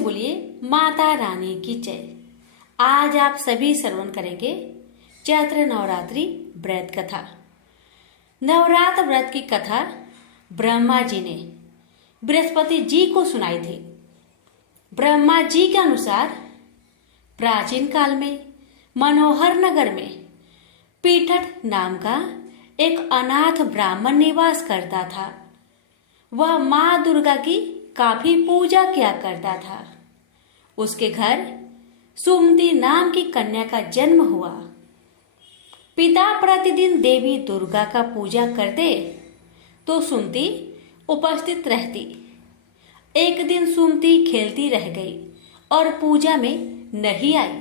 से बोलिए माता रानी की जय। आज आप सभी श्रवण करेंगे चैत्र नवरात्रि व्रत कथा। नवरात्र व्रत की कथा ब्रह्मा जी ने बृहस्पति जी को सुनाई थी। ब्रह्मा जी के अनुसार प्राचीन काल में मनोहर नगर में पीठट नाम का एक अनाथ ब्राह्मण निवास करता था। वह माँ दुर्गा की काफी पूजा किया करता था। उसके घर सुमति नाम की कन्या का जन्म हुआ। पिता प्रतिदिन देवी दुर्गा का पूजा करते तो सुमति उपस्थित रहती। एक दिन सुमति खेलती रह गई और पूजा में नहीं आई।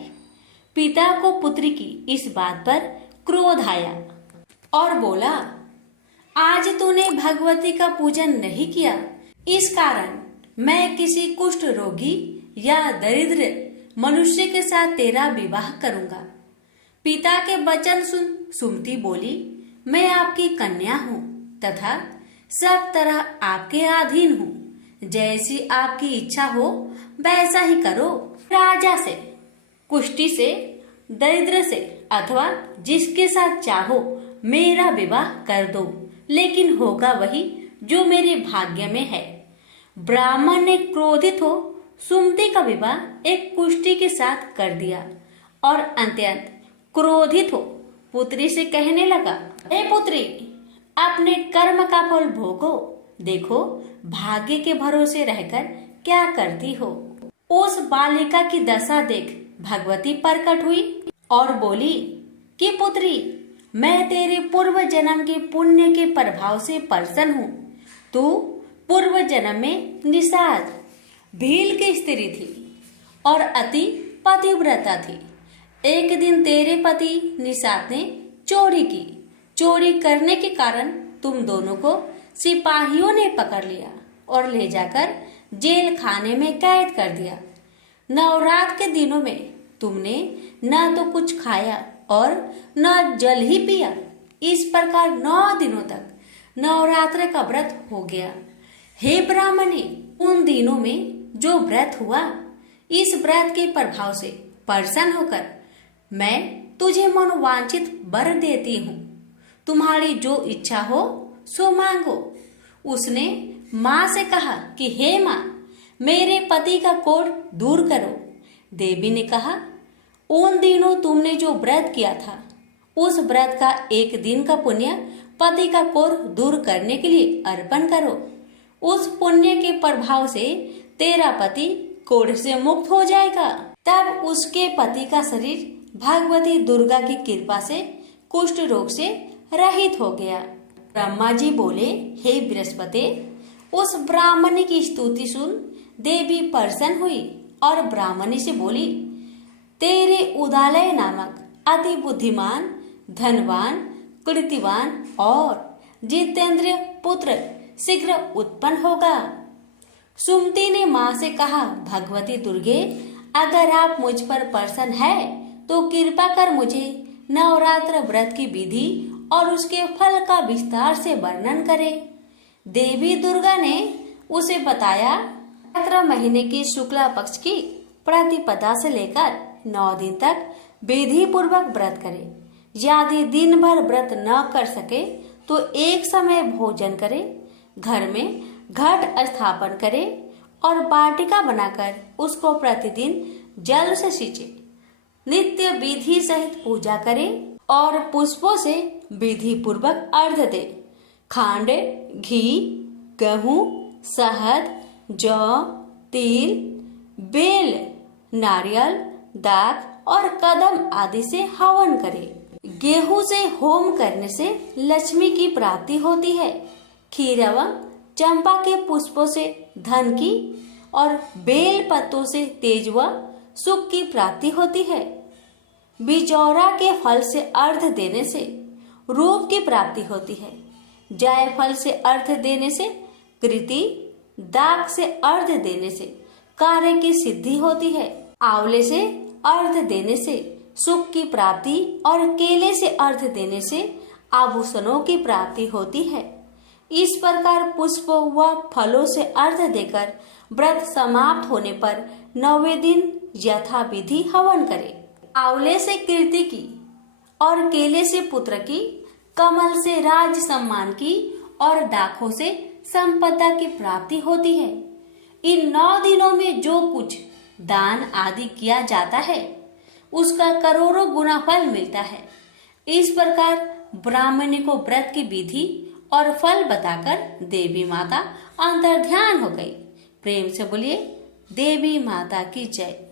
पिता को पुत्री की इस बात पर क्रोध आया और बोला, आज तूने भगवती का पूजन नहीं किया, इस कारण मैं किसी कुष्ठ रोगी या दरिद्र मनुष्य के साथ तेरा विवाह करूंगा। पिता के वचन सुन सुमति बोली, मैं आपकी कन्या हूँ तथा सब तरह आपके अधीन हूँ। जैसी आपकी इच्छा हो वैसा ही करो। राजा से, कुष्ठी से, दरिद्र से अथवा जिसके साथ चाहो मेरा विवाह कर दो, लेकिन होगा वही जो मेरे भाग्य में है। ब्राह्मण ने क्रोधित हो सुमति का विवाह एक कुष्ठी के साथ कर दिया और अत्यंत क्रोधित हो पुत्री से कहने लगा, हे पुत्री, अपने कर्म का फल भोगो। देखो भाग्य के भरोसे रहकर क्या करती हो। उस बालिका की दशा देख भगवती प्रकट हुई और बोली कि पुत्री, मैं तेरे पूर्व जन्म के पुण्य के प्रभाव से प्रसन्न हूँ। तू पूर्व जन्म में निषाद भील की स्त्री थी और अति पतिव्रता थी। एक दिन तेरे पति निषाद ने चोरी की। चोरी करने के कारण तुम दोनों को सिपाहियों ने पकड़ लिया और ले जाकर जेल खाने में कैद कर दिया। नवरात्र के दिनों में तुमने न तो कुछ खाया और न जल ही पिया। इस प्रकार 9 दिनों तक नवरात्र का व्रत हो गया। हे ब्राह्मणी, उन दिनों में जो व्रत हुआ, इस व्रत के प्रभाव से प्रसन्न होकर मैं तुझे मनोवांछित वर देती हूँ। तुम्हारी जो इच्छा हो सो मांगो। उसने माँ से कहा कि हे माँ, मेरे पति का कोढ़ दूर करो। देवी ने कहा, उन दिनों तुमने जो व्रत किया था, उस व्रत का एक दिन का पुण्य पति का कोढ़ दूर करने के लिए अर्पण करो। उस पुण्य के प्रभाव से तेरा पति कोढ़ से मुक्त हो जाएगा। तब उसके पति का शरीर भगवती दुर्गा की कृपा से कुष्ठ रोग से रहित हो गया। ब्रह्मा जी बोले, हे बृहस्पति, उस ब्राह्मणी की स्तुति सुन देवी प्रसन्न हुई और ब्राह्मणी से बोली, तेरे उदालय नामक अति बुद्धिमान, धनवान, कीर्तिवान और जितेंद्रिय पुत्र शीघ्र उत्पन्न होगा। सुमति ने माँ से कहा, भगवती दुर्गे, अगर आप मुझ पर प्रसन्न है तो कृपा कर मुझे नवरात्र व्रत की विधि और उसके फल का विस्तार से वर्णन करें। देवी दुर्गा ने उसे बताया, चैत्र महीने की शुक्ला पक्ष की प्रतिपदा से लेकर 9 दिन तक विधि पूर्वक व्रत करे। यदि दिन भर व्रत न कर सके तो एक समय भोजन करे, घर में घट स्थापन करे और वाटिका बनाकर उसको प्रतिदिन जल से सींचे। नित्य विधि सहित पूजा करे और पुष्पों से विधि पूर्वक अर्घ्य दे। खांड, घी, गेहूं, शहद, जौ, तिल, बेल, नारियल, दाख और कदम आदि से हवन करे। गेहूं से होम करने से लक्ष्मी की प्राप्ति होती है। खीर एवं चंपा के पुष्पों से धन की और बेल पत्तों से तेज व सुख की प्राप्ति होती है। बिजौरा के फल से अर्घ्य देने से रूप की प्राप्ति होती है। जायफल से अर्घ्य देने से कृति, दाख से अर्घ्य देने से कार्य की सिद्धि होती है। आंवले से अर्घ्य देने से सुख की प्राप्ति और केले से अर्घ्य देने से आभूषणों की प्राप्ति होती है। इस प्रकार पुष्पों व फलों से अर्घ्य देकर व्रत समाप्त होने पर 9वें दिन यथाविधि हवन करे। आंवले से कीर्ति की और केले से पुत्र की, कमल से राज सम्मान की और दाखों से संपदा की प्राप्ति होती है। इन 9 दिनों में जो कुछ दान आदि किया जाता है उसका करोड़ों गुना फल मिलता है। इस प्रकार ब्राह्मणी को व्रत की विधि और फल बताकर देवी माता अंतर्ध्यान हो गई। प्रेम से बोलिए देवी माता की जय।